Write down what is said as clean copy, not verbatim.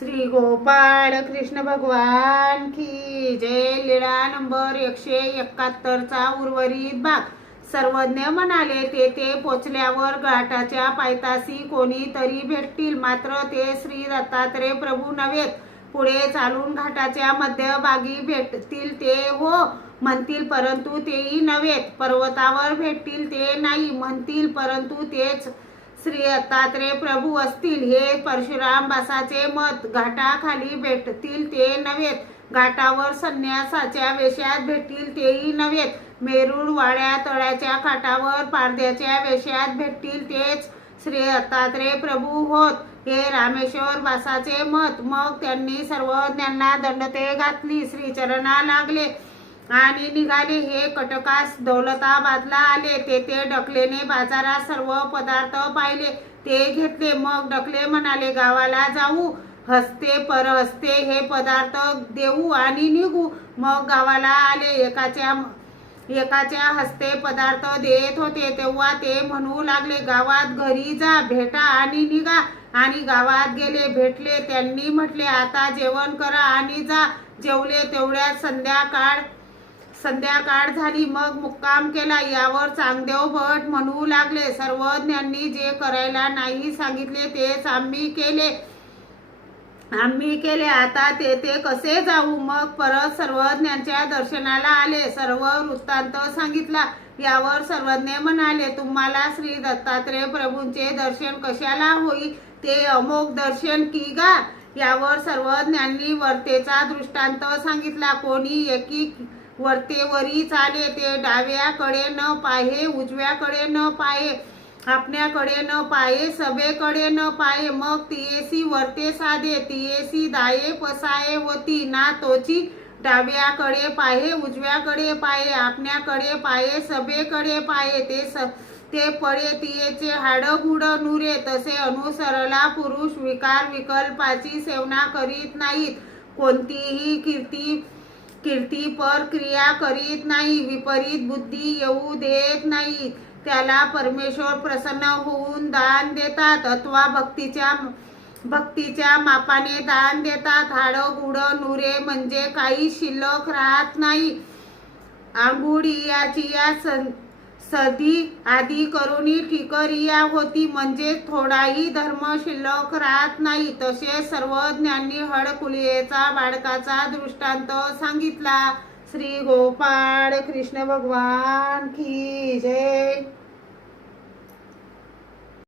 श्री गोपाळ कृष्ण भगवान की जय। लीळा नंबर 171चा उर्वरित भाग। सर्वज्ञ म्हणाले, तेथे पोचल्यावर घाटाच्या पायथ्याशी कोणीतरी भेटतील, मात्र ते श्री दत्तात्रय प्रभू नव्हेत। पुढे चालून घाटाच्या मध्यभागी भेटतील ते हो म्हणतील, परंतु तेही नव्हेत। पर्वतावर भेटतील ते नाही म्हणतील, परंतु तेच श्री दत्तात्रय प्रभू असतील, हे परशुराम बासाचे मत। घाटाखाली भेटतील ते नव्हेत, घाटावर संन्यासाच्या वेशात भेटतील तेही नव्हेत। मेरूळ वाड्या तळ्याच्या काठावर पारध्याच्या वेशात भेटतील तेच श्री दत्तात्रय प्रभू होत, हे रामेश्वर बासाचे मत। मग त्यांनी सर्वज्ञांना दंडते घातली, श्रीचरणा लागले आणि निघाले। हे कटकास दौलताबादला आले, तेथे डकलेने बाजारात सर्व पदार्थ पाहिले, ते घेतले। मग डकले म्हणाले, गावाला जाऊ, हस्ते परहस्ते हे पदार्थ देऊ आणि निघू। मग गावाला आले, एकाच्या हस्ते पदार्थ देत होते, तेव्हा ते म्हणू लागले, गावात घरी जा, भेटा आणि निघा। आणि गावात गेले, भेटले, त्यांनी म्हटले, आता जेवण करा आणि जा। जेवले, तेवढ्यात संध्याकाळ झाली। मग मुक्काम केला। यावर चांगदेव भट म्हणू लागले, सर्वज्ञांनी जे करायला नाही सांगितले तेच आम्ही केले, आता तेथे कसे जाऊ? मग परत सर्वज्ञांच्या दर्शनाला आले, सर्व वृत्तांत सांगितला। यावर सर्वज्ञ म्हणाले, तुम्हाला श्री दत्तात्रय प्रभूंचे दर्शन कशाला होईल? ते अमोघ दर्शन की गा? यावर सर्वज्ञांनी वर्तेचा दृष्टांत सांगितला। कोणी एकी वर्तेवरी चाले, ते डाव्याकडे न पाहे, उजव्याकडे न पाहे, आपण्याकडे न पाहे, सभेकडे न पाहे। मग तियेसी वर्ते साधे, तियेसी दाये पसाये होती ना तोची। डाव्याकडे पाहे, उजव्याकडे पाहे, आपण्याकडे पाहे, सभेकडे पाहे, ते पळे तियेचे हाड गुड नुरे। तसे अनुसरला पुरुष विकार विकल्पाची सेवना करीत नाहीत, कोणतीही कीर्तीपर क्रिया करीत नाही, विपरीत बुद्धी येऊ देत नाही, त्याला परमेश्वर प्रसन्न होऊन दान देतात, अथवा भक्तीच्या मापाने दान देतात। हाड गुड नुरे म्हणजे काही शिल्लक राहत नाही। आंगुडियाची या सदी आदी करुणी ठिकरिया होती, म्हणजे थोडाही धर्म शिल्लक राहत नाही। तसे सर्वज्ञांनी हडकुलियेचा बाळकाचा दृष्टांत सांगितला। श्री गोपाळ कृष्ण भगवान की जय।